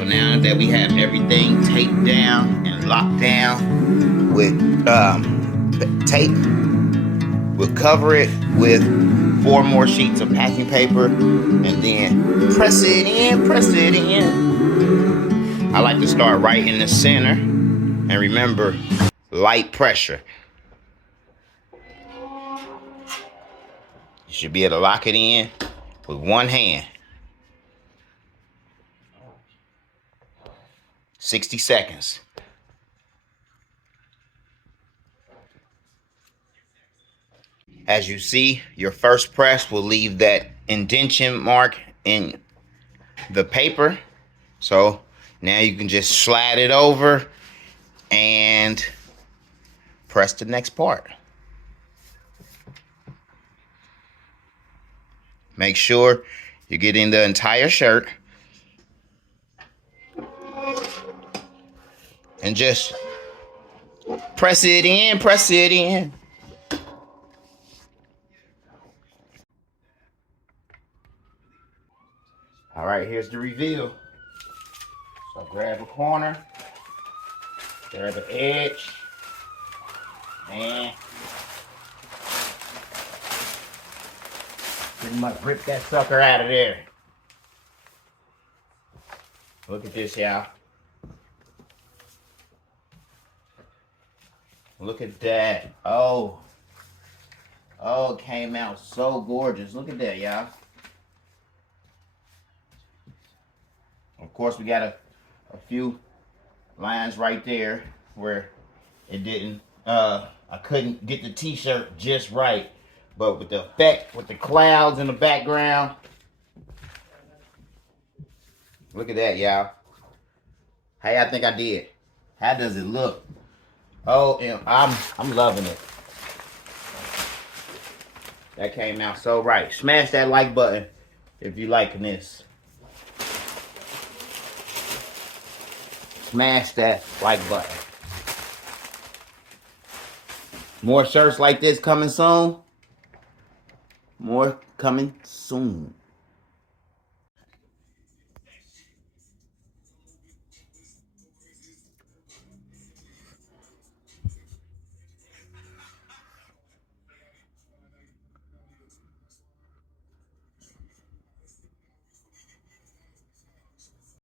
So now that we have everything taped down and locked down with tape, we'll cover it with 4 more sheets of packing paper and then press it in, press it in. I like to start right in the center, and remember, light pressure. You should be able to lock it in with one hand. 60 seconds. As you see, your first press will leave that indentation mark in the paper. So now you can just slide it over and press the next part. Make sure you're getting the entire shirt. And just press it in, press it in. All right, here's the reveal. So grab a corner, grab the edge, and pretty much rip that sucker out of there. Look at this, y'all. Look at that. Oh, it came out so gorgeous. Look at that, y'all. Of course, we got a few lines right there where it didn't, I couldn't get the t-shirt just right. But with the effect, with the clouds in the background, look at that, y'all. How y'all think I did? How does it look? Oh, and I'm loving it. That came out so right. Smash that like button if you liking this. Smash that like button. More shirts like this coming soon. More coming soon.